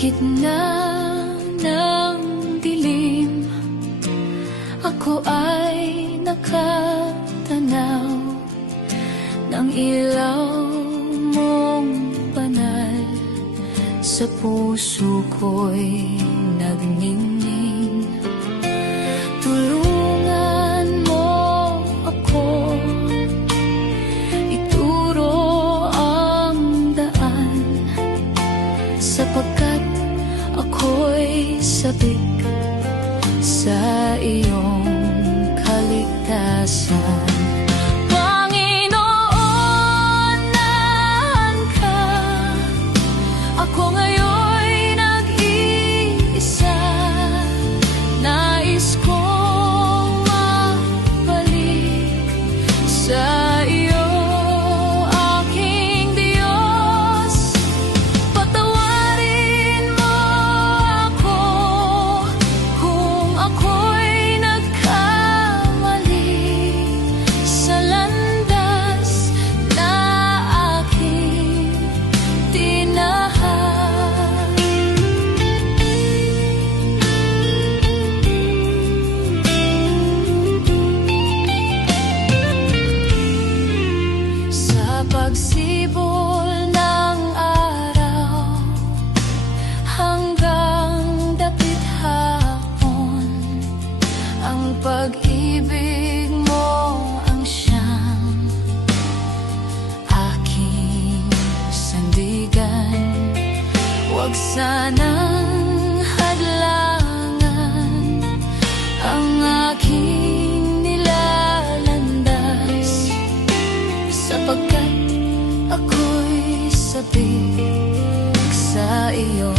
gitna ng dilim, ako ay nakatanaw ng ilaw mong banal. Sa puso ko'y nagningning. Tulungan mo ako, ituro ang daan, sapagkat ako'y sabik sa iyong kaligtasan. Panginoon, naan ka? Ako ngayon'y nag-iisa. Nais kong mabalik sa iyo, aking Diyos. Patawarin mo ako kung ako'y nagkamali sa landas na aking tinahan. Sa pagsibol ng araw hanggang dapit hapon, ang pag-ibig mo ang siyang aking sandigan. Huwag sanang hadlangan ang aking nilalandas, sapagkat ako'y sabik sa iyo.